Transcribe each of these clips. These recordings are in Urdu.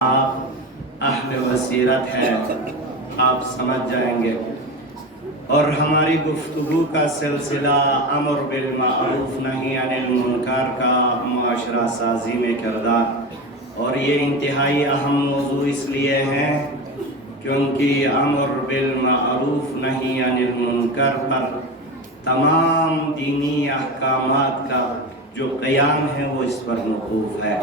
آپ اہل بصیرت ہے، آپ سمجھ جائیں گے۔ اور ہماری گفتگو کا سلسلہ امر بالمعروف نہی عن المنکر کا معاشرہ سازی میں کردار، اور یہ انتہائی اہم موضوع اس لیے ہے کیونکہ امر بالمعروف نہی عن المنکر پر تمام دینی احکامات کا جو قیام ہے وہ اس پر موقوف ہے۔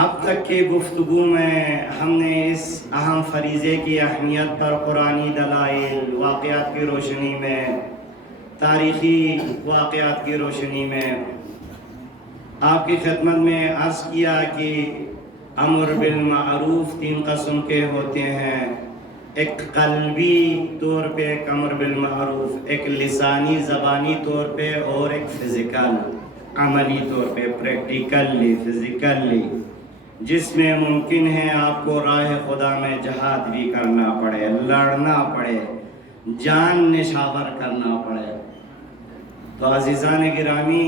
اب تک کی گفتگو میں ہم نے اس اہم فریضے کی اہمیت پر قرآنی دلائل، واقعات کی روشنی میں، تاریخی واقعات کی روشنی میں آپ کی خدمت میں عرض کیا کہ امر بالمعروف 3 قسم کے ہوتے ہیں۔ ایک قلبی طور پہ ایک امر بالمعروف، ایک لسانی زبانی طور پہ، اور ایک فزیکل عملی طور پہ، پریکٹیکلی فزیکلی، جس میں ممکن ہے آپ کو راہ خدا میں جہاد بھی کرنا پڑے، لڑنا پڑے، جان نشاور کرنا پڑے۔ تو عزیزان گرامی،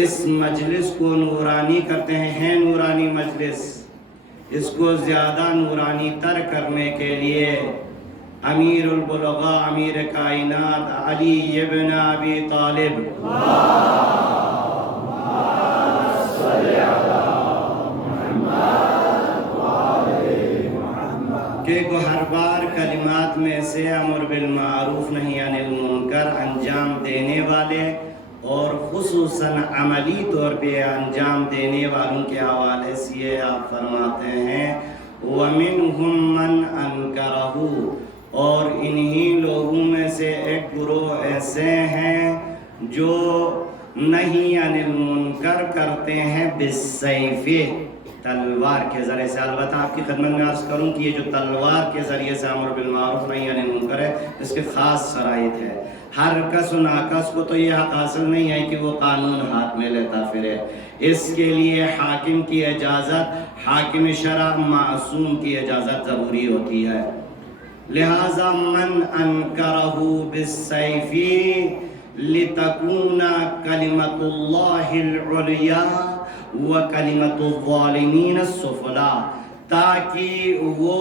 اس مجلس کو نورانی کرتے ہیں نورانی مجلس، اس کو زیادہ نورانی تر کرنے کے لیے امیر البلغاء، امیر کائنات علی ابن ابی طالب کہ گوہربار کلمات میں سے امر بالمعروف نہی عن المنکر انجام دینے والے اور خصوصاً عملی طور پہ انجام دینے والوں کے حوالے سے یہ آپ فرماتے ہیں وَمِنْهُمْ مَنْ أَنْكَرَهُ، اور انہی لوگوں میں سے ایک گروہ ایسے ہیں جو نہی عن المنکر کرتے ہیں بالسیف، تلوار کے ذریعے سے۔ البتہ آپ کی خدمت میں عرض کروں کہ یہ جو تلوار کے ذریعے سے امر بالمعروف نہی عن المنکر ہے، اس کے خاص شرائط ہے۔ ہر کس و ناکس کو تو یہ حق حاصل نہیں ہے کہ وہ قانون ہاتھ میں لیتا پھرے، اس کے لیے حاکم کی اجازت، حاکم شرع معصوم کی اجازت ضروری ہوتی ہے۔ لہذا من انکرہ بالسیف لتکون کلمۃ اللہ العلیا وکلمۃ الظالمین السفلی، تاکہ وہ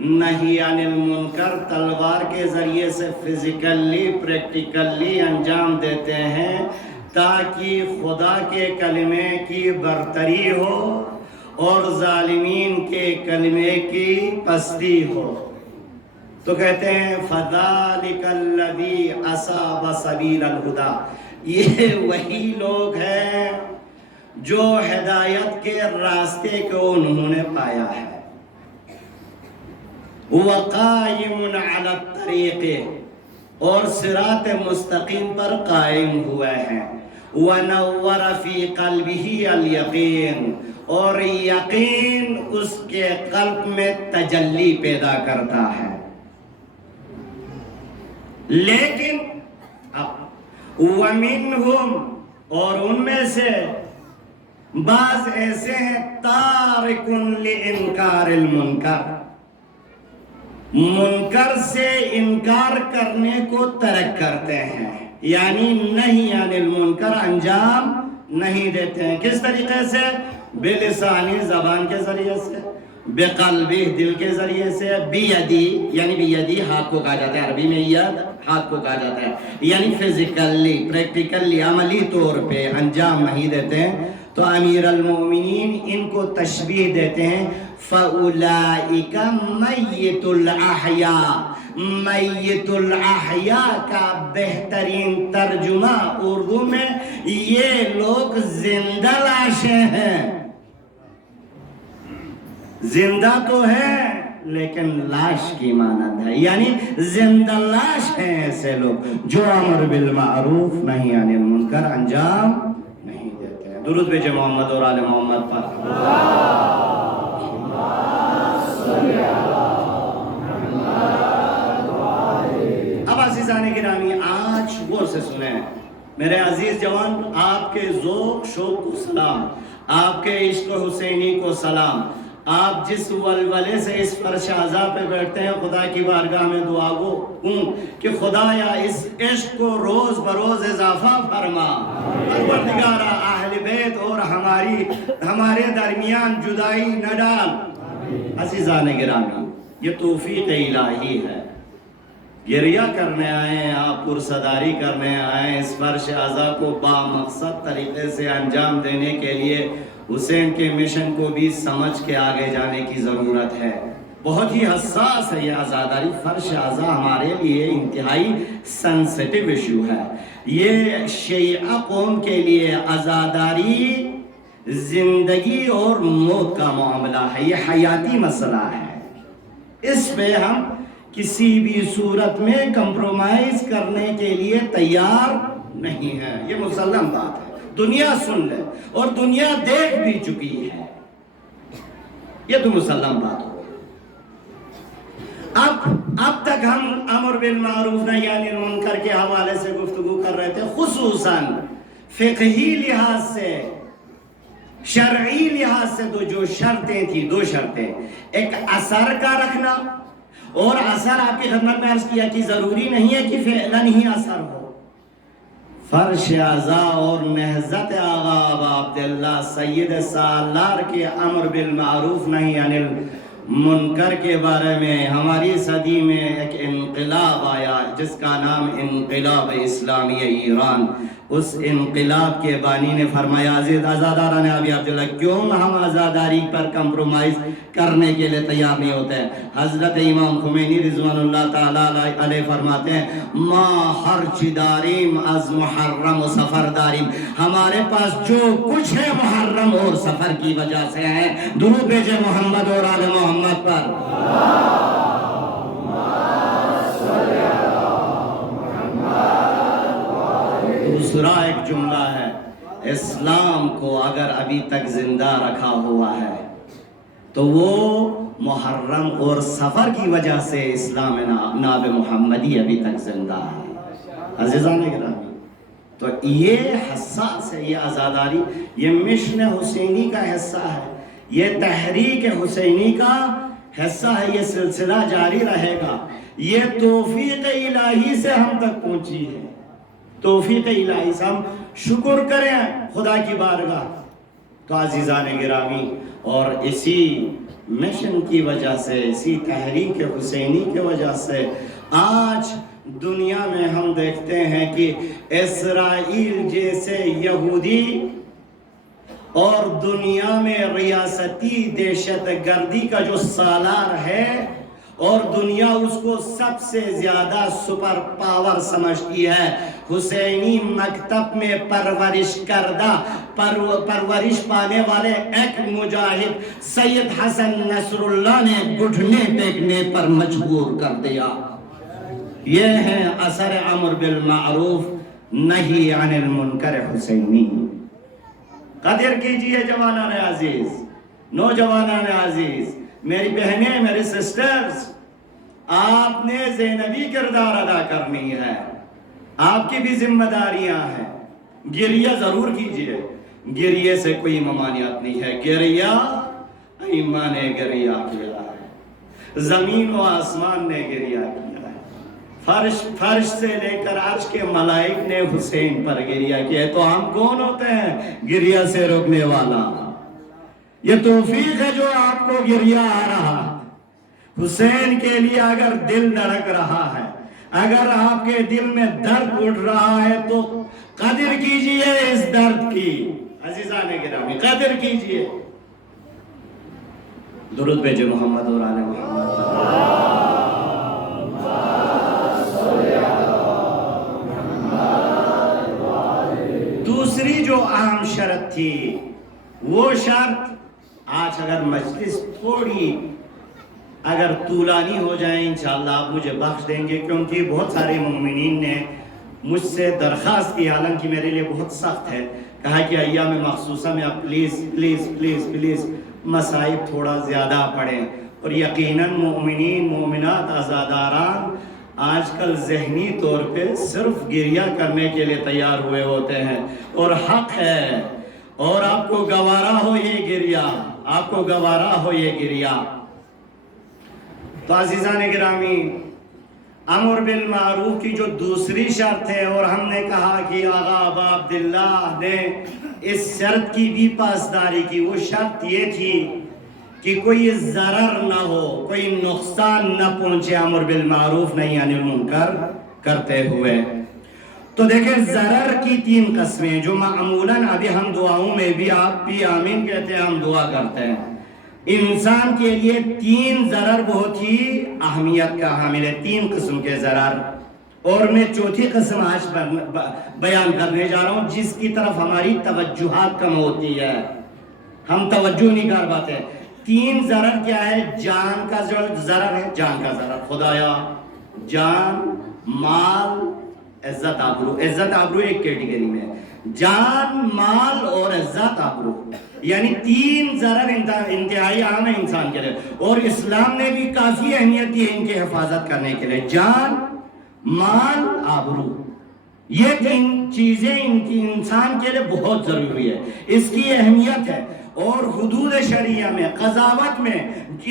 نہی عن المنکر تلوار کے ذریعے سے فزیکلی پریکٹیکلی انجام دیتے ہیں تاکہ خدا کے کلمے کی برتری ہو اور ظالمین کے کلمے کی پستی ہو۔ تو کہتے ہیں فَذَلِكَ الَّذِي أَصَابَ سَبِيلَ الْهُدَى، یہ وہی لوگ ہیں جو ہدایت کے راستے کو انہوں نے پایا ہے۔ وَقَائِمٌ عَلَى الطَّرِيقِ، اور صراط مستقیم پر قائم ہوئے ہیں۔ وَنَوَّرَ فِي قَلْبِهِ الْيَقِينَ، اور یقین اس کے قلب میں تجلی پیدا کرتا ہے۔ لیکن اب وَمِنْهُمْ، اور ان میں سے بعض ایسے ہیں تارکٌ لِإِنْكَارِ الْمُنْكَرِ، منکر سے انکار کرنے کو ترک کرتے ہیں، یعنی نہی عن المنکر انجام نہیں دیتے ہیں۔ کس طریقے سے؟ بلسانی زبان کے ذریعے سے، بقلبی دل کے ذریعے سے، بیدی یعنی بیدی ہاتھ کو کہا جاتا ہے، عربی میں ید ہاتھ کو کہا جاتا ہے، یعنی فزیکلی پریکٹیکلی عملی طور پہ انجام نہیں دیتے ہیں۔ تو امیر المومنین ان کو تشبیہ دیتے ہیں فَأُولَئِكَ مَيِّتُ الْأَحْيَاءِ، میت الاحیاء کا بہترین ترجمہ اردو میں یہ لوگ زندہ لاشیں ہیں۔ زندہ تو ہے لیکن لاش کی مانند ہے، یعنی زندہ لاش ہیں ایسے لوگ جو امر بالمعروف نہی عن المنکر انجام نہیں دیتے ہیں۔ درود بھیجے محمد اور آل محمد پر۔ اب عزیزان گرامی، آج غور سے سنیں میرے عزیز جوان، آپ کے ذوق شوق کو سلام، آپ کے عشق حسینی کو سلام، آپ جس ولولے سے اس فرش اعضا پہ بیٹھتے ہیں، خدا کی بارگاہ میں دعا گو ہوں کہ خدایا اس عشق کو روز بروز اضافہ فرما، پروردگارا اہل بیت اور ہمارے درمیان جدائی نہ ڈال۔ عزیزان گرامی، یہ توفیق الہی ہے۔ گریہ کرنے آئے ہیں آپ، پرصداری کرنے آئے ہیں، اس فرش اعضا کو بامقصد طریقے سے انجام دینے کے لیے حسین کے مشن کو بھی سمجھ کے آگے جانے کی ضرورت ہے۔ بہت ہی حساس ہے یہ عزاداری، فرش اعضا ہمارے لیے انتہائی سینسٹیو ایشو ہے۔ یہ شیعہ قوم کے لیے عزاداری زندگی اور موت کا معاملہ ہے، یہ حیاتی مسئلہ ہے۔ اس پہ ہم کسی بھی صورت میں کمپرومائز کرنے کے لیے تیار نہیں ہے، یہ مسلم بات ہے۔ دنیا سن لے اور دنیا دیکھ بھی چکی ہے، یہ تو مسلم بات ہو۔ اب تک ہم امر بالمعروف نہی عن المنکر کے حوالے سے گفتگو کر رہے تھے، خصوصاً فقہی لحاظ سے، شرعی لحاظ سے جو شرطیں تھی، دو شرطیں، ایک اثر کا رکھنا، اور اثر آپ کی خدمت میں عرض کیا کہ ضروری نہیں ہے کہ فعلاً ہی اثر ہو۔ فرش اعضا اور نہضت آغا ابا عبداللہ سید سالار کے امر بالمعروف نہی عن المنکر کے بارے میں ہماری صدی میں ایک انقلاب آیا جس کا نام انقلاب اسلامی ایران۔ اس انقلاب کے بانی نے فرمایا، عزیز عزاداران ابی عبداللہ، کیوں ہم عزاداری پر کمپرومائز کرنے کے لیے تیار نہیں ہوتے ہیں؟ حضرت امام خمینی رضوان اللہ تعالیٰ علیہ فرماتے ہیں، ما حرچ داریم از محرم و سفر داریم، ہمارے پاس جو کچھ ہے محرم اور سفر کی وجہ سے ہے۔ درود بھیجے محمد اور آل محمد پر۔ دوسرا ایک جملہ ہے، اسلام کو اگر ابھی تک زندہ رکھا ہوا ہے تو وہ محرم اور سفر کی وجہ سے اسلام ناب محمدی ابھی تک زندہ ہے۔ عزیزان گرامی، تو یہ حساس ہے، یہ عزاداری، یہ مشن حسینی کا حصہ ہے، یہ تحریک حسینی کا حصہ ہے، یہ سلسلہ جاری رہے گا۔ یہ توفیق الہی سے ہم تک پہنچی ہے، توفیق الہی سے ہم شکر کریں خدا کی بارگاہ۔ تو عزیزان گرامی، اور اسی مشن کی وجہ سے، اسی تحریک حسینی کی وجہ سے آج دنیا میں ہم دیکھتے ہیں کہ اسرائیل جیسے یہودی اور دنیا میں ریاستی دہشت گردی کا جو سالار ہے اور دنیا اس کو سب سے زیادہ سپر پاور سمجھتی ہے، حسینی مکتب میں پرورش کردہ، پرورش پانے والے ایک مجاہد سید حسن نصر اللہ نے گھٹنے ٹیکنے پر مجبور کر دیا۔ یہ ہے اثر امر بالمعروف نہی عن المنکر حسینی۔ قدر کیجئے جوانان عزیز، نوجوانان عزیز، میری بہنیں، میرے سسٹرز، آپ نے زینبی کردار ادا کرنی ہے، آپ کی بھی ذمہ داریاں ہیں۔ گریہ ضرور کیجئے، گریہ سے کوئی ممانعت نہیں ہے، گریہ ایمان نے گریہ کیا ہے، زمین و آسمان نے گریہ کیا ہے، فرش سے لے کر عرش کے ملائک نے حسین پر گریہ کیا ہے، تو ہم کون ہوتے ہیں گریہ سے روکنے والا؟ یہ توفیق ہے جو آپ کو گریہ آ رہا ہے۔ حسین کے لیے اگر دل دھڑک رہا ہے، اگر آپ کے دل میں درد اٹھ رہا ہے تو قدر کیجئے اس درد کی۔ عزیزان گرامی، قدر کیجئے۔ درود بھیجے محمد اور آل محمد۔ دوسری جو اہم شرط تھی، وہ شرط آج اگر مجلس تھوڑی اگر طولانی ہو جائے انشاءاللہ آپ مجھے بخش دیں گے، کیونکہ بہت سارے مومنین نے مجھ سے درخواست کی، حالانکہ میرے لیے بہت سخت ہے، کہا کہ ایام مخصوصہ میں آپ پلیز پلیز پلیز پلیز مصائب تھوڑا زیادہ پڑھیں۔ اور یقیناً مومنین، مومنات، عزاداران آج کل ذہنی طور پہ صرف گریہ کرنے کے لیے تیار ہوئے ہوتے ہیں، اور حق ہے، اور آپ کو گوارا ہو یہ گریہ، آپ کو گوارا ہو یہ گریا۔ تو عزیزان گرامی، امر بالمعروف کی جو دوسری شرط ہے، اور ہم نے کہا کہ آغا ابا عبداللہ نے اس شرط کی بھی پاسداری کی، وہ شرط یہ تھی کہ کوئی ضرر نہ ہو، کوئی نقصان نہ پہنچے امر بالمعروف نہی عن المنکر کرتے ہوئے۔ تو دیکھیں ضرر کی 3 قسمیں جو معمولاً ابھی ہم دعاؤں میں بھی، آپ بھی آمین کہتے ہیں، ہم دعا کرتے ہیں۔ انسان کے لیے 3 ضرر بہت ہی اہمیت کا حامل ہے، 3 قسم کے ضرر، اور میں چوتھی قسم آج بیان کرنے جا رہا ہوں جس کی طرف ہماری توجہات کم ہوتی ہے، ہم توجہ نہیں کر پاتے۔ 3 ضرر کیا ہے؟ جان کا ضرر ہے، جان کا ضرر، خدایا جان، مال، عزت آبرو۔ عزت آبرو ایک کیٹیگری میں، جان، مال اور عزت آبرو، یعنی 3 ضرر انتہائی عام ہے انسان کے لیے، اور اسلام نے بھی کافی اہمیت دی ہے ان کی حفاظت کرنے کے لیے۔ جان، مال، آبرو، یہ 3 چیزیں انسان کے لیے بہت ضروری ہے، اس کی اہمیت ہے، اور حدود شریعہ میں، قضاوت میں،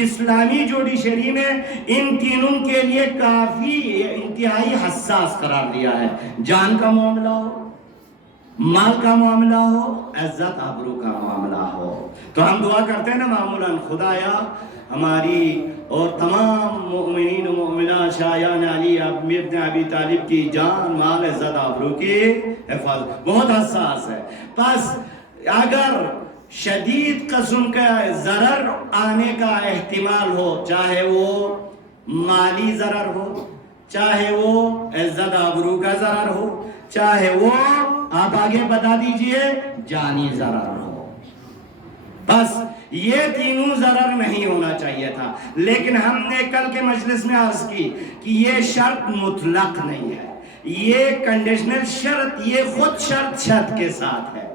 اسلامی جوڈیشری میں ان تینوں کے لیے کافی انتہائی حساس قرار دیا ہے۔ جان کا معاملہ ہو، مال کا معاملہ ہو، عزت آبرو کا معاملہ ہو۔ تو ہم دعا کرتے ہیں نا معمولاً، خدایا ہماری اور تمام مؤمنین و مؤمنات شایان علی ابن ابی طالب کی جان، مال، عزت آبرو کی حفاظت بہت حساس ہے۔ پس اگر شدید قسم کا ضرر آنے کا احتمال ہو، چاہے وہ مالی ضرر ہو، چاہے وہ عزت آبرو کا ضرر ہو، چاہے وہ آپ آگے بتا دیجئے جانی ضرر ہو، بس یہ تینوں ضرر نہیں ہونا چاہیے تھا۔ لیکن ہم نے کل کے مجلس میں عرض کی کہ یہ شرط مطلق نہیں ہے، یہ کنڈیشنل شرط، یہ خود شرط کے ساتھ ہے،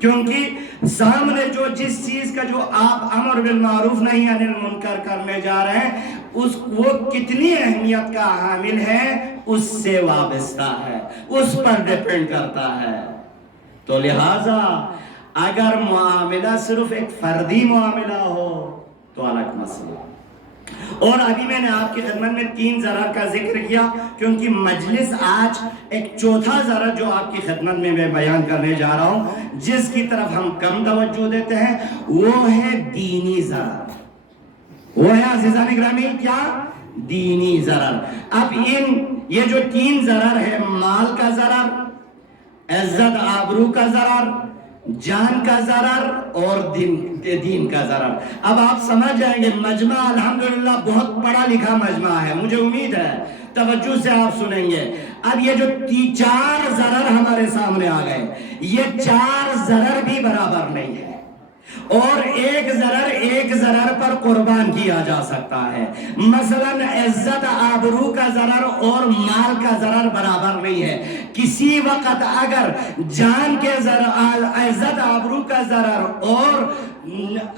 کیونکہ سامنے جو جس چیز کا جو آپ امر بالمعروف نہی عن المنکر کرنے جا رہے ہیں، وہ کتنی اہمیت کا حامل ہے اس سے وابستہ ہے، اس پر ڈیپینڈ کرتا ہے۔ تو لہٰذا اگر معاملہ صرف ایک فردی معاملہ ہو تو الگ مسئلہ۔ اور ابھی میں نے آپ کی خدمت میں 3 ضرر کا ذکر کیا، کیونکہ مجلس آج ایک چوتھا ضرر جو آپ کی خدمت میں بیان کرنے جا رہا ہوں، جس کی طرف ہم کم توجہ دیتے ہیں، وہ ہے دینی ضرر۔ وہ ہے عزیزان گرامی کیا؟ دینی ضرر۔ اب یہ جو 3 ضرر ہے، مال کا ضرر، عزت آبرو کا ضرر، جان کا ضرر اور دین کا ضرر۔ اب آپ سمجھ جائیں گے، مجمع الحمدللہ بہت پڑھا لکھا مجمع ہے، مجھے امید ہے توجہ سے آپ سنیں گے۔ اب یہ جو 4 ضرر ہمارے سامنے آ گئے، یہ 4 ضرر بھی برابر نہیں ہے، اور ایک ضرر پر قربان کیا جا سکتا ہے۔ مثلا عزت آبرو کا ضرر اور مال کا ضرر برابر نہیں ہے۔ کسی وقت اگر جان کے ضرر، عزت آبرو کا ضرر اور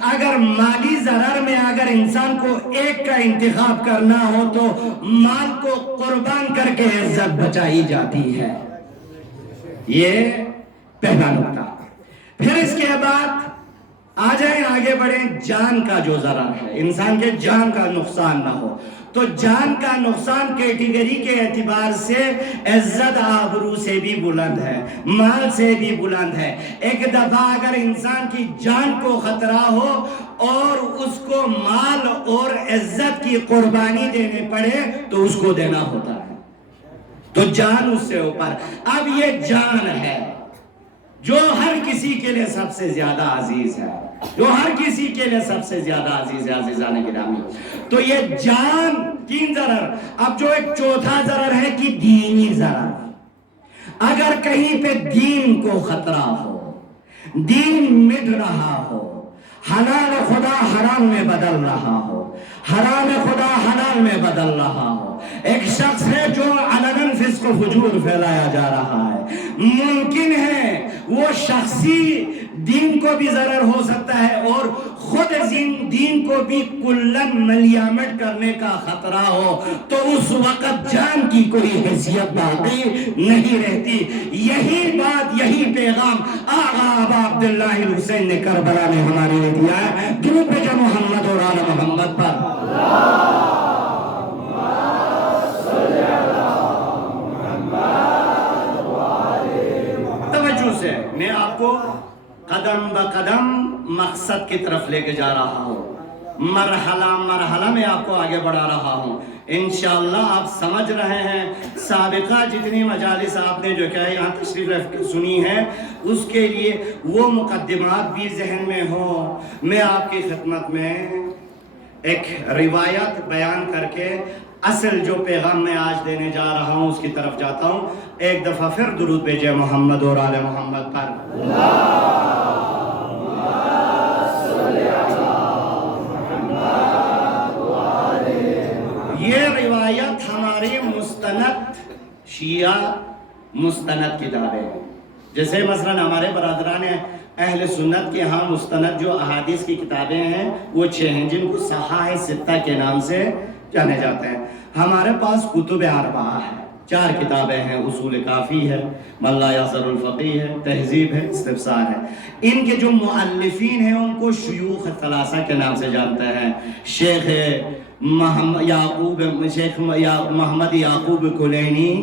اگر مالی ضرر میں اگر انسان کو ایک کا انتخاب کرنا ہو تو مال کو قربان کر کے عزت بچائی جاتی ہے۔ یہ پہلا نقطہ۔ پھر اس کے بعد آ جائیں، آگے بڑھیں، جان کا جو ضرر ہے، انسان کے جان کا نقصان نہ ہو، تو جان کا نقصان کیٹیگری کے اعتبار سے عزت آبرو سے بھی بلند ہے، مال سے بھی بلند ہے۔ ایک دفعہ اگر انسان کی جان کو خطرہ ہو اور اس کو مال اور عزت کی قربانی دینے پڑے تو اس کو دینا ہوتا ہے، تو جان اس سے اوپر۔ اب یہ جان ہے جو ہر کسی کے لیے سب سے زیادہ عزیز ہے، جو ہر کسی کے لیے سب سے زیادہ عزیز ہے عزیزان گرامی۔ تو یہ جان 3 ضرر۔ اب جو ایک چوتھا ضرر ہے کہ دینی ضرر، اگر کہیں پہ دین کو خطرہ ہو، دین مٹ رہا ہو، حلال خدا حرام میں بدل رہا ہو، حرام خدا حلال میں بدل رہا ہو، ایک شخص ہے جو علناً فسق و فجور پھیلایا جا رہا ہے، ممکن ہے وہ شخصی دین کو بھی ضرر ہو سکتا ہے اور خود دین دین کو بھی کلن ملیامت کرنے کا خطرہ ہو تو اس وقت جان کی کوئی حیثیت باقی نہیں رہتی. یہی بات، یہی پیغام آقا ابا عبداللہ حسین نے کربلا میں ہمارے لیے دیا ہے. درود بھیجو محمد اور آل محمد پر. توجہ سے میں آپ کو قدم بقدم مقصد کی طرف لے کے جا رہا ہوں، مرحلہ مرحلہ میں آپ کو آگے بڑھا رہا ہوں. انشاءاللہ آپ سمجھ رہے ہیں سابقہ جتنی مجالس آپ نے جو کیا ہے یہاں تشریف رکھ کے سنی ہے، اس کے لیے وہ مقدمات بھی ذہن میں ہوں. میں آپ کی خدمت میں ایک روایت بیان کر کے اصل جو پیغام میں آج دینے جا رہا ہوں اس کی طرف جاتا ہوں. ایک دفعہ پھر درود بھیجے محمد اور آل محمد پر. یہ روایت ہماری مستند شیعہ مستند کتابیں ہیں. جیسے مثلا ہمارے برادران اہل سنت کے ہاں مستند جو احادیث کی کتابیں ہیں وہ 6 ہیں جن کو صحاح ستہ کے نام سے جانے جاتے ہیں. ہمارے پاس کتب اربعہ ہے، 4 کتابیں ہیں. اصول کافی ہے، من لا یعذر الفقیہ ہے، تہذیب ہے، استفسار ہے. ان کے جو مؤلفین ہیں ان کو شیوخ ثلاثہ کے نام سے جانتے ہیں. شیخ محمد یعقوب کلینی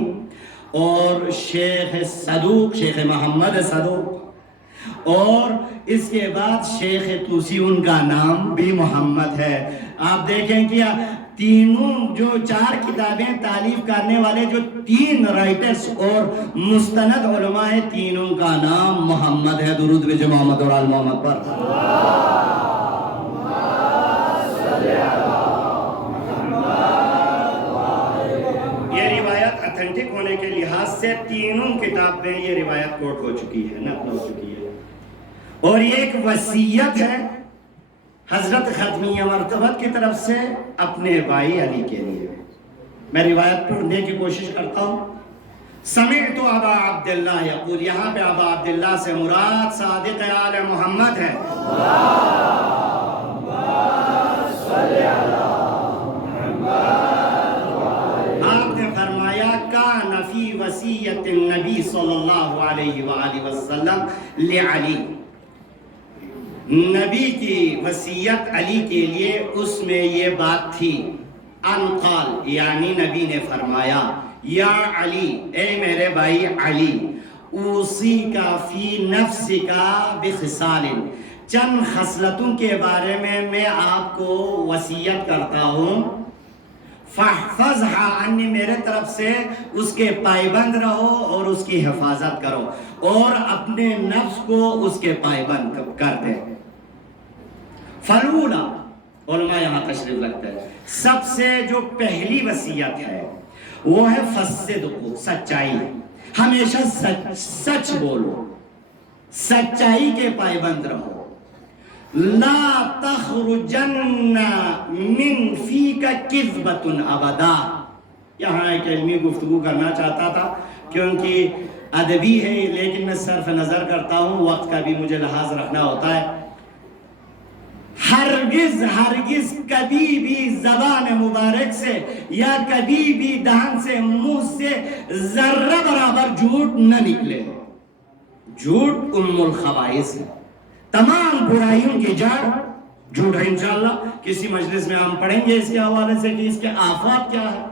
اور شیخ صدوق، شیخ محمد صدوق، اور اس کے بعد شیخ توسی، ان کا نام بھی محمد ہے. آپ دیکھیں کہ تینوں جو 4 کتابیں تالیف کرنے والے جو 3 رائٹرز اور مستند علماء ہیں، تینوں کا نام محمد ہے. درود بھیجو محمد اور آل محمد پر. یہ روایت اتھینٹک ہونے کے لحاظ سے تینوں کتاب میں یہ روایت کوٹ ہو چکی ہے، نقل ہو چکی ہے. اور یہ ایک وصیت ہے حضرت ختمیہ مرتبت کی طرف سے اپنے بھائی علی کے لیے. میں روایت پڑھنے کی کوشش کرتا ہوں. سمعت ابا عبداللہ یقول، یہاں پہ ابا عبداللہ سے مراد صادق آل محمد ہے. آپ نے فرمایا کان فی وصیت النبی صلی اللہ علیہ وآلہ وسلم لعلی، نبی کی وصیت علی کے لیے اس میں یہ بات تھی. ان قال، یعنی نبی نے فرمایا یا علی، اے میرے بھائی علی، اوصی کا فی نفس کا بخصال، چند خصلتوں کے بارے میں آپ کو وصیت کرتا ہوں. فاحفظھا عنی، میرے طرف سے اس کے پائبند رہو اور اس کی حفاظت کرو اور اپنے نفس کو اس کے پائبند کر دے. فلولا، علماء یہاں تشریف رکھتے ہیں، سب سے جو پہلی وصیت ہے وہ ہے فصدق، سچائی. ہمیشہ سچ بولو، سچائی کے پائبند رہو. لا تخرجن من فیک کذبۃ ابدا. یہاں ایک علمی گفتگو کرنا چاہتا تھا کیونکہ ادبی ہے، لیکن میں صرف نظر کرتا ہوں، وقت کا بھی مجھے لحاظ رکھنا ہوتا ہے. ہرگز ہرگز کبھی بھی زبان مبارک سے یا کبھی بھی دہن سے، منہ سے ذرہ برابر جھوٹ نہ نکلے. جھوٹ ام الخبائث ہے، تمام برائیوں کی جڑ جھوٹ ہے. انشاءاللہ کسی مجلس میں ہم پڑھیں گے اس کے حوالے سے کہ اس کے آفات کیا ہے.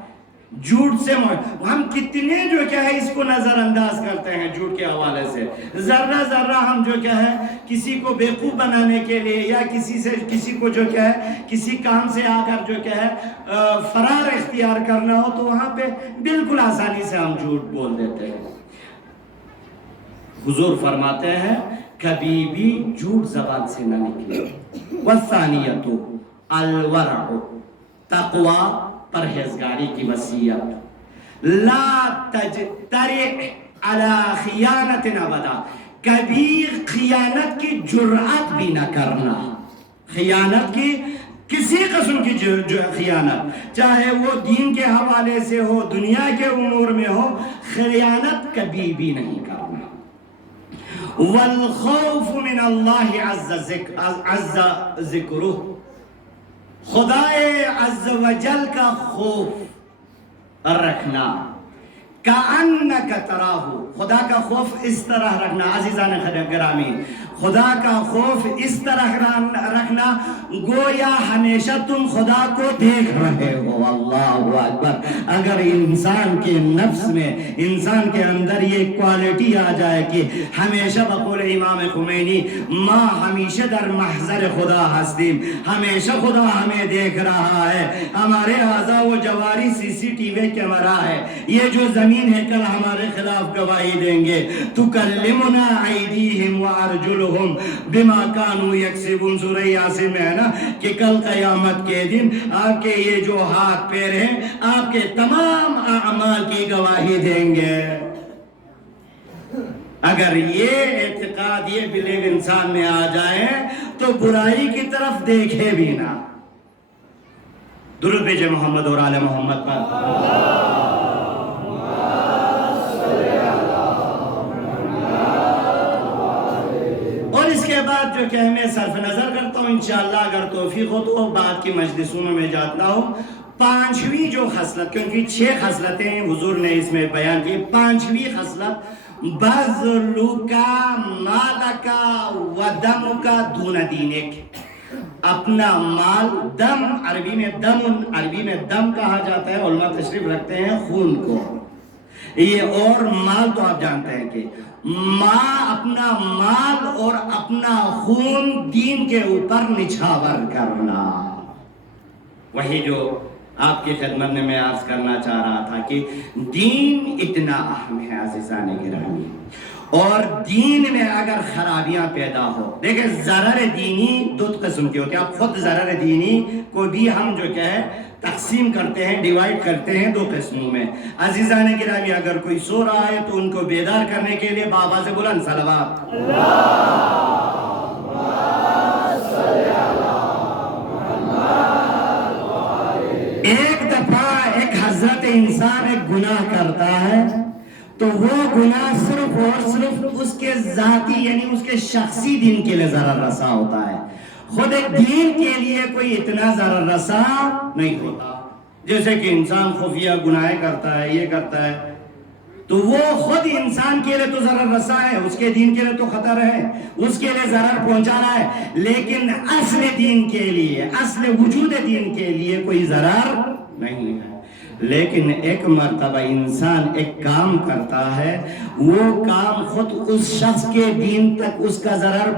جھوٹ سے ہم کتنے جو کیا ہے اس کو نظر انداز کرتے ہیں. جھوٹ کے حوالے سے ذرہ ذرہ ہم جو کیا ہے کسی کو بیوقوف بنانے کے لیے یا کسی کو جو کیا ہے کسی کام سے آ کر جو کیا ہے فرار اختیار کرنا ہو تو وہاں پہ بالکل آسانی سے ہم جھوٹ بول دیتے ہیں. حضور فرماتے ہیں کبھی بھی جھوٹ زبان سے نہ نکلے. والثانیۃ الورع، تقوی، پرہیزگاری کی وصیت. لا تجترئ علی خیانت ابدا، کبھی خیانت کی جرأت بھی نہ کرنا. خیانت کی کسی قسم کی جو خیانت، چاہے وہ دین کے حوالے سے ہو، دنیا کے امور میں ہو، خیانت کبھی بھی نہیں کرنا. والخوف من اللہ عز ذکرہ، خدائے عز و جل کا خوف رکھنا، کأنک تراہ، خدا کا خوف اس طرح رکھنا، عزیزان گرامی، خدا کا خوف اس طرح رکھنا گویا ہمیشہ تم خدا کو دیکھ رہے ہو۔ اللہ اکبر۔ اگر انسان کے نفس میں، انسان کے اندر یہ کوالٹی آ جائے کہ ہمیشہ بقول امام خمینی ما ہمیشہ در محضر خدا ہستیم، ہمیشہ خدا ہمیں دیکھ رہا ہے، ہمارے اعضاء و جواری CCTV کیمرہ ہے، یہ جو زمین ہے کل ہمارے خلاف گواہی دیں گے، تکلمنا ایدیہم وارجلہم بما کانوا یکسبون، سورہ یاسین میں ہے نا کہ کل قیامت کے دن آپ کے یہ جو ہاتھ پیر ہیں آپ کے تمام اعمال کی گواہی دیں گے۔ اگر یہ اعتقاد، یہ بلیو انسان میں آ جائے تو برائی کی طرف دیکھے بھی نہ۔ درود بھیجے محمد اور آل محمد پر۔ اور اس کے بعد جو کہ میں صرف نظر کرتا ہوں انشاءاللہ اگر توفیق ہو تو بعد کی مجلسوں میں میں جاتا ہوں، پانچویں جو خصلت، کیونکہ 6 خصلتیں حضور نے اس میں بیان کی، پانچویں خصلت بذلک مالک و دمک دون دینک، اپنا مال، دم عربی میں دم کہا جاتا ہے، علماء تشریف رکھتے ہیں خون کو، یہ اور مال تو آپ جانتے ہیں کہ اپنا مال اور اپنا خون دین کے اوپر نچھاور کرنا۔ وہی جو آپ کی خدمت میں عرض کرنا چاہ رہا تھا کہ دین اتنا اہم ہے عزیزان گرامی، اور دین میں اگر خرابیاں پیدا ہو، دیکھیں ضرر دینی 2 قسم کے ہوتے ہیں، آپ خود ضرر دینی کو بھی ہم جو کیا ہے تقسیم کرتے ہیں، ڈیوائیڈ کرتے ہیں 2 قسموں میں۔ عزیزان گرامی اگر کوئی سو رہا ہے تو ان کو بیدار کرنے کے لیے بابا سے بلند صلوات۔ ایک دفعہ ایک حضرت انسان ایک گناہ کرتا ہے تو وہ گناہ صرف اور صرف اس کے ذاتی یعنی اس کے شخصی دین کے لیے ضرر رسا ہوتا ہے، خود دین کے لیے کوئی اتنا ضرر رسا نہیں ہوتا۔ جیسے کہ انسان خفیہ گناہ کرتا ہے، یہ کرتا ہے تو وہ خود انسان کے لیے تو ضرر رسا ہے، اس کے دین کے لیے تو خطر ہے، اس کے لیے ضرر پہنچا رہا ہے، لیکن اصل دین کے لیے، اصل وجود دین کے لیے کوئی ضرر نہیں ہے۔ لیکن ایک مرتبہ انسان ایک کام کرتا ہے، وہ کام خود اس شخص کے دین تک اس کا ضرر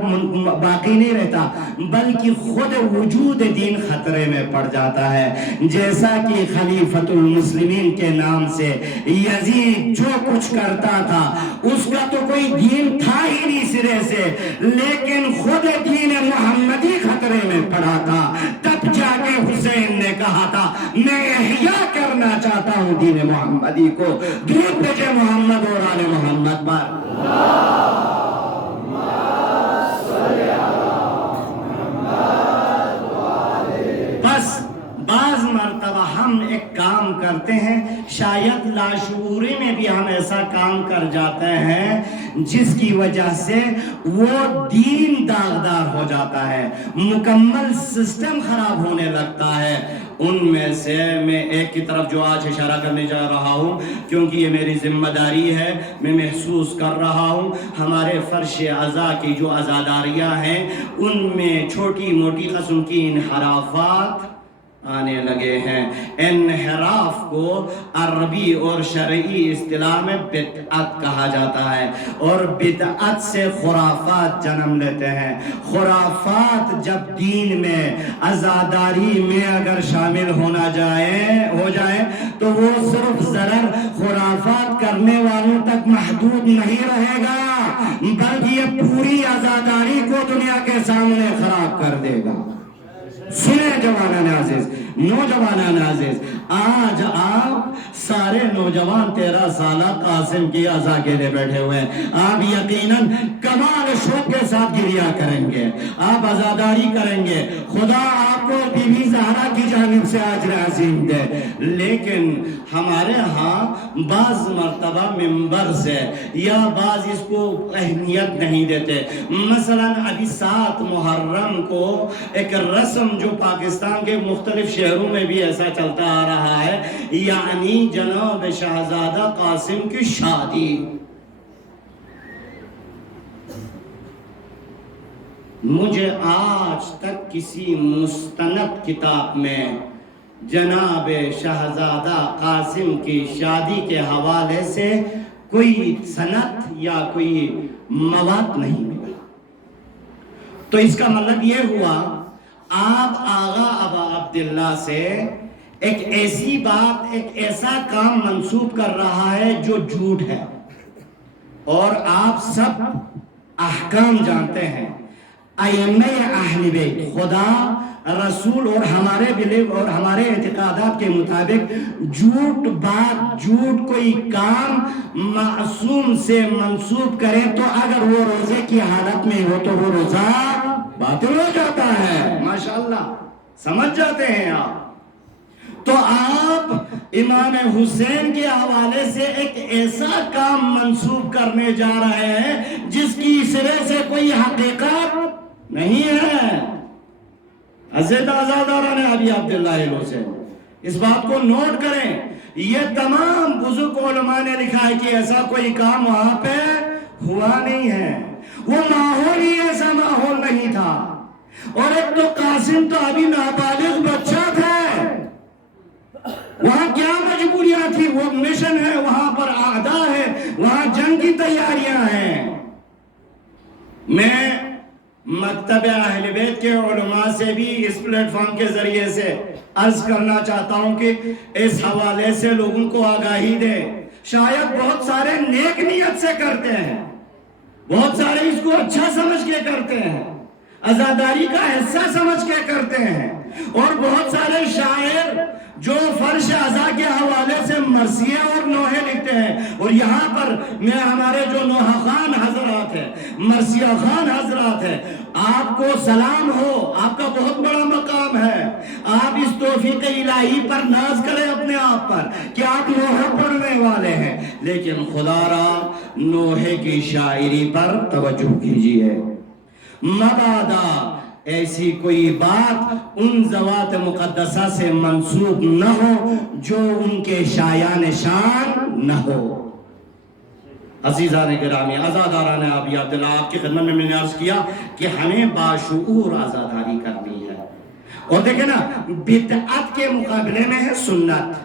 باقی نہیں رہتا بلکہ خود وجود دین خطرے میں پڑ جاتا ہے۔ جیسا کہ خلیفۃ المسلمین کے نام سے یزید جو کچھ کرتا تھا اس کا تو کوئی دین تھا ہی نہیں سرے سے، لیکن خود دین محمدی خطرے میں پڑا تھا، تب جا کے حسین نے کہا تھا میں احیاء کرنا چاہتا ہوں دین محمدی کو۔ درود بھیجے محمد اور آل محمد پر۔ بس بعض مرتبہ ہم ایک کام کرتے ہیں، شاید لاشعوری میں بھی ہم ایسا کام کر جاتے ہیں جس کی وجہ سے وہ دین داغدار ہو جاتا ہے، مکمل سسٹم خراب ہونے لگتا ہے۔ ان میں سے میں ایک کی طرف جو آج اشارہ کرنے جا رہا ہوں کیونکہ یہ میری ذمہ داری ہے، میں محسوس کر رہا ہوں ہمارے فرش اعضاء کی جو عزاداریاں ہیں ان میں چھوٹی موٹی قسم کی انحرافات آنے لگے ہیں۔ انحراف کو عربی اور شرعی اصطلاح میں بدعت کہا جاتا ہے، اور بدعت سے خرافات جنم لیتے ہیں۔ خرافات جب دین میں عزاداری میں اگر شامل ہو جائے تو وہ صرف ضرر خرافات کرنے والوں تک محدود نہیں رہے گا بلکہ یہ پوری عزاداری کو دنیا کے سامنے خراب کر دے گا۔ سنیں جوانان عزیز، نوجوانان عزیز، آج آپ سارے نوجوان 13 سالہ قاسم کی عزا کے لیے بیٹھے ہوئے ہیں. آپ یقیناً کمال شوق کے ساتھ گریا کریں گے, آپ عزاداری کریں گے. خدا آپ کو بی بی زہرا کی جانب سے اجر عظیم دے. لیکن ہمارے ہاں بعض مرتبہ ممبر سے یا بعض اس کو اہمیت نہیں دیتے. مثلا ابھی 7 محرم کو ایک رسم جو پاکستان کے مختلف شہروں میں بھی ایسا چلتا آ رہا ہے, یعنی جناب شہزادہ قاسم کی شادی. مجھے آج تک کسی مستند کتاب میں جناب شہزادہ قاسم کی شادی کے حوالے سے کوئی سند یا کوئی مواد نہیں ملا. تو اس کا مطلب یہ ہوا آپ آغا ابا عبداللہ سے ایک ایسی بات, ایک ایسا کام منسوب کر رہا ہے جو جھوٹ ہے, اور آپ سب احکام جانتے ہیں. ائمہ اہل بیت, خدا رسول اور ہمارے بلیف اور ہمارے اعتقادات کے مطابق جھوٹ بات, جھوٹ کوئی کام معصوم سے منسوب کرے تو اگر وہ روزے کی حالت میں ہو تو وہ روزہ باطل ہو جاتا ہے. ماشاءاللہ سمجھ جاتے ہیں آپ. تو آپ امام حسین کے حوالے سے ایک ایسا کام منسوب کرنے جا رہے ہیں جس کی سرے سے کوئی حقیقت نہیں ہے. حضرت آزادارہ نے ابی عبداللہ سے اس بات کو نوٹ کریں. یہ تمام بزرگ علماء نے لکھا ہے کہ ایسا کوئی کام وہاں پہ ہوا نہیں ہے. وہ ماحول ہی ایسا ماحول نہیں تھا. اور ایک تو قاسم تو ابھی نابالغ بچہ تھا, وہاں کیا مجبوریاں تھی. وہ مشن ہے, وہاں پر اعداء ہے, وہاں جنگ کی تیاریاں ہیں. میں مکتب اہل بیت کے علماء سے بھی اس پلیٹ فارم کے ذریعے سے عرض کرنا چاہتا ہوں کہ اس حوالے سے لوگوں کو آگاہی دے. شاید بہت سارے نیک نیت سے کرتے ہیں, بہت سارے اس کو اچھا سمجھ کے کرتے ہیں, عزاداری کا حصہ سمجھ کے کرتے ہیں, اور بہت سارے شاعر جو فرش عزا کے حوالے سے مرثیے اور نوحے لکھتے ہیں. اور یہاں پر میں ہمارے جو نوحہ خان حضرات ہیں, مرثیہ خان حضرات ہیں, آپ کو سلام ہو. آپ کا بہت بڑا مقام ہے. آپ اس توفیق الہی پر ناز کریں اپنے آپ پر کہ آپ نوحہ پڑھنے والے ہیں, لیکن خدا را نوحے کی شاعری پر توجہ کیجئے. مبادا ایسی کوئی بات ان ذوات مقدسہ سے منسوب نہ ہو جو ان کے شایان شان نہ ہو. عزیزان گرامی, عزاداران ابی عبداللہ, آپ کی خدمت میں نے عرض کیا کہ ہمیں باشعور عزاداری کرنی ہے. اور دیکھیں نا, بدعت کے مقابلے میں ہے سنت.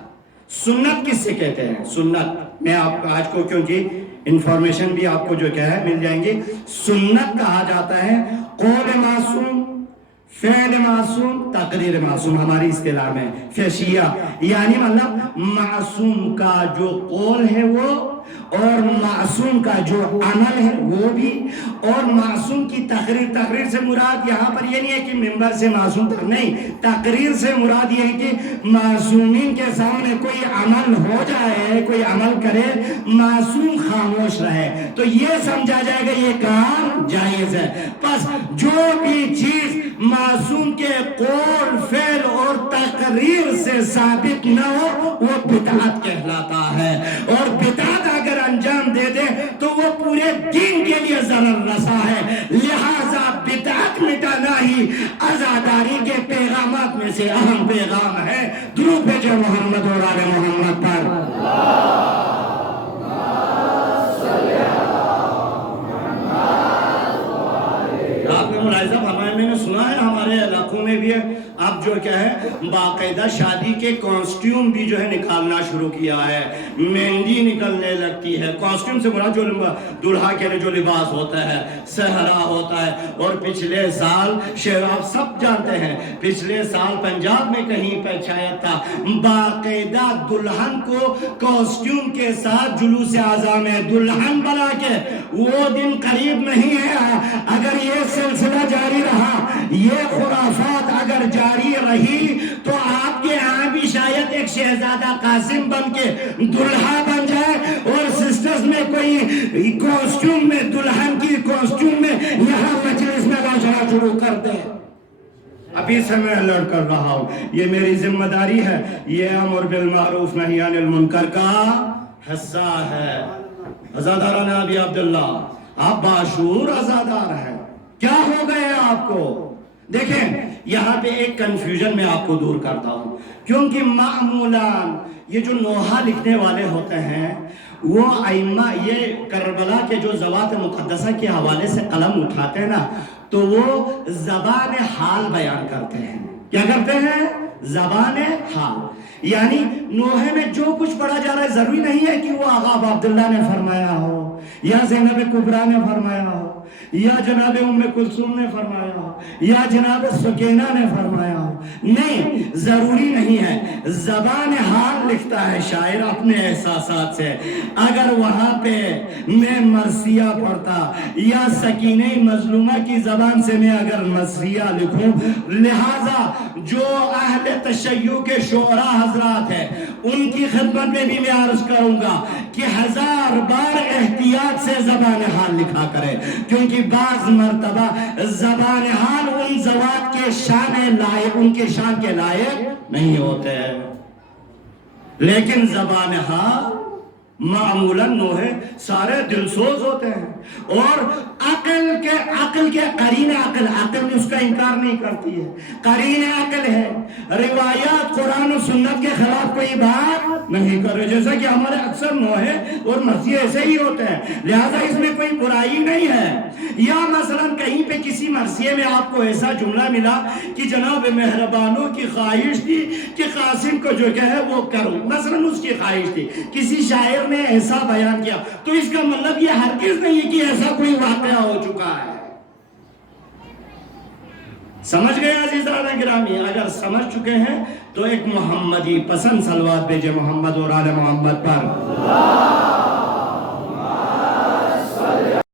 سنت کس سے کہتے ہیں؟ سنت میں آپ آج کو کیونکہ انفارمیشن بھی آپ کو جو کیا ہے مل جائیں گی. سنت کہا جاتا ہے قول معصوم, فعل معصوم, تقریر معصوم ہماری اصطلاح میں فیشیہ, یعنی مطلب معصوم کا جو قول ہے وہ, اور معصوم کا جو عمل ہے وہ بھی, اور معصوم کی تقریر. تقریر سے مراد یہاں پر یہ نہیں ہے کہ ممبر سے معصوم تک نہیں, تقریر سے مراد یہ ہے کہ معصومین کے سامنے کوئی عمل ہو جائے, کوئی عمل کرے, معصوم خاموش رہے تو یہ سمجھا جائے گا یہ کام جائز ہے. بس جو بھی چیز معصوم کے قول, فعل اور تقریر سے ثابت نہ ہو وہ بدعت کہلاتا ہے. اور بدعت اگر انجام دے دے تو وہ پورے دین کے لیے ضرر رسا ہے. لہذا بدعت مٹانا ہی عزاداری کے پیغامات میں سے اہم پیغام ہے. درود بھیجو محمد اور آل محمد پر. آپ نے ملاحظہ فرمایا, میں نے سنا ہے ہمارے علاقوں میں بھی ہے, اب جو کیا ہے باقاعدہ شادی کے کاسٹیوم بھی جو ہے نکالنا شروع کیا ہے. مہندی نکلنے لگتی ہے. کاسٹیوم سے مراد جو دلہا کے لیے جو لباس ہوتا ہے, صحرا ہوتا ہے. اور پچھلے سال آپ سب جانتے ہیں, پچھلے سال پنجاب میں کہیں پہ شاید تھا, باقاعدہ دلہن کو کاسٹیوم کے ساتھ جلوس اعزا میں دلہن بنا کے, وہ دن قریب نہیں ہے. اگر یہ سلسلہ جاری رہا, یہ خرافات اگر جاری رہی تو آپ کے یہاں بھی شاید ایک شہر شہزادہ قاسم بن کے دلہا بن جائے اور سسٹرز میں کوئی کاسٹیوم میں دلہن کی کاسٹیوم میں یہاں مجلس میں گاجرا شروع کر دے. ابھی سے میں الرٹ کر رہا ہوں, یہ میری ذمہ داری ہے, یہ امر بالمعروف نہی عن المنکر کا حصہ ہے. عزاداران ابی عبداللہ, آپ باشعور عزادار ہیں, کیا ہو گئے آپ کو؟ دیکھیں یہاں پہ ایک کنفیوژن میں آپ کو دور کرتا ہوں, کیونکہ معمولاً یہ جو نوحہ لکھنے والے ہوتے ہیں وہ ائمہ یہ کربلا کے جو ذوات مقدسہ کے حوالے سے قلم اٹھاتے ہیں نا تو وہ زبان حال بیان کرتے ہیں. کیا کرتے ہیں؟ زبان حال. یعنی نوحے میں جو کچھ پڑھا جا رہا ہے ضروری نہیں ہے کہ وہ آغا ابو عبداللہ نے فرمایا ہو یا زینب کبریٰ نے فرمایا ہو یا جناب ام کلثوم نے فرمایا ہو یا جناب سکینہ نے فرمایا ہو. نہیں, ضروری نہیں ہے. زبان حال لکھتا ہے شاعر اپنے احساسات سے. اگر وہاں پہ میں مرثیہ پڑھتا یا سکینہ مظلومہ کی زبان سے میں اگر مرثیہ لکھوں, لہذا جو اہل تشیع کے شعراء حضرات ہیں ان کی خدمت میں بھی میں عرض کروں گا کہ 1000 بار احتیاط سے زبان حال لکھا کرے, کیونکہ بعض مرتبہ زبان حال ان ذوات کے شان لائق, ان کے شان کے لائق نہیں ہوتے ہیں. لیکن زبان حال معمولاً نوحے سارے دلسوز ہوتے ہیں اور عقل کے قرین عقل میں اس کا انکار نہیں کرتی ہے. قرین عقل ہے, روایات قرآن و سنت کے خلاف کوئی بات نہیں کر رہے, جیسا کہ ہمارے اکثر نوحے اور مرثیے ایسے ہی ہوتے ہیں, لہذا اس میں کوئی برائی نہیں ہے. یا مثلاً کہیں پہ کسی مرثیے میں آپ کو ایسا جملہ ملا کہ جناب مہربانوں کی خواہش تھی کہ قاسم کو جو کہ ہے وہ کروں, مثلاً اس کی خواہش تھی, کسی شاعر نے ایسا بیان کیا, تو اس کا مطلب یہ ہرگز نہیں کہ ایسا کوئی واقعہ ہو چکا ہے. سمجھ گئے عزیزان گرامی؟ اگر سمجھ چکے ہیں تو ایک محمدی پسند صلوات بھیجے محمد اور آل محمد پر.